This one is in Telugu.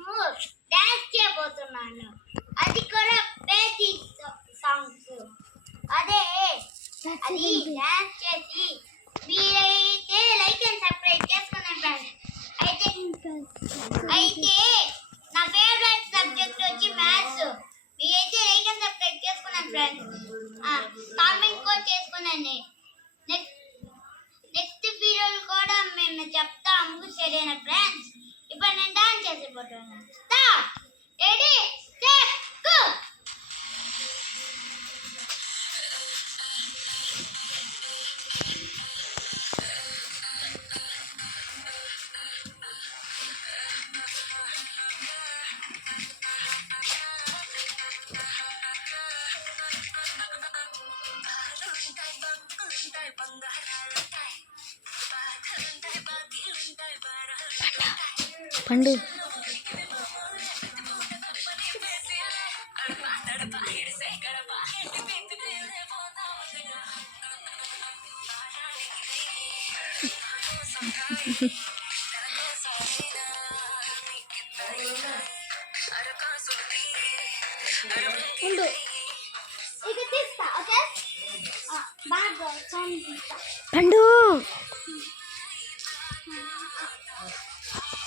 మనము డాన్స్ చేయబోతున్నాను. అది కూడా బేబీ సాంగ్స్. అది డాన్స్ చేసి మీరైతే లైక్ అండ్ సబ్స్క్రైబ్ చేసుకున్నాను ఫ్రెండ్స్. అయితే నా ఫేవరెట్ సబ్జెక్ట్ వచ్చి మ్యాథ్స్. మీరైతే లైక్ అండ్ సబ్స్క్రైబ్ చేసుకున్నాను ఫ్రెండ్స్. కామెంట్ కూడా చేసుకున్నాను. నెక్స్ట్ వీడియోలు కూడా మేము చెప్తాము సరేనా ఫ్రెండ్స్. ఇప్పుడు నేను డాన్స్ చేసిపోతున్నాను. స్టార్ట్. Ready set go. పండు ఉండు ఇది తీస్తా. ఓకే బాగా పండు